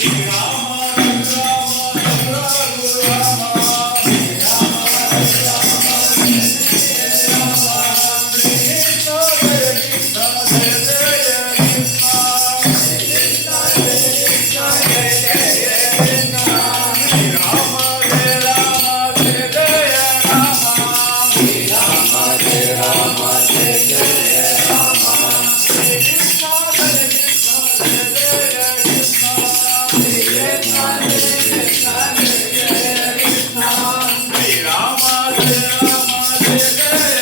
Krishna, Jai Krishna, Jai Krishna, Jai Rama, Jai Rama, Jai Jai Rama, Jai Rama, Jai Rama, Jai Jai Rama, Jai Rama, Jai Rama, Tulsi Rama, Jai Rama, Jai Rama, Tulsi Rama, Jai Rama, Jai Rama, Sita Hare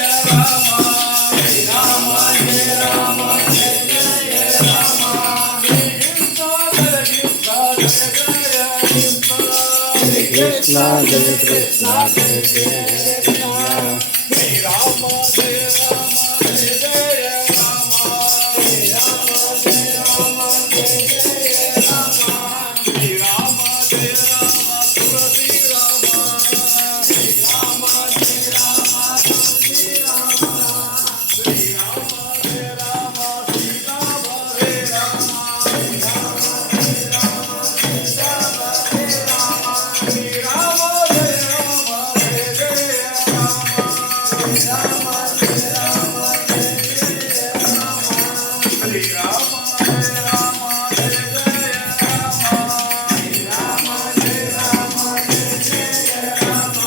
Rama, Jai Rama, Jai Rama, Sita Hare Rama, Jai Rama, Jai Rama, Jai Jai Rama, Jai Rama, Jai Rama, Jai Jai Rama, Jai Rama, Jai Rama, Jai Jai Rama, Jai Rama, Jai Rama, Jai Jai Rama,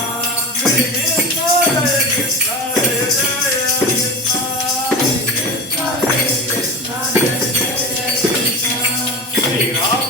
Jai Krishna, Jai Krishna, Jai Jai Krishna, Jai Krishna, Jai Krishna, Jai Jai Krishna, Jai Rama.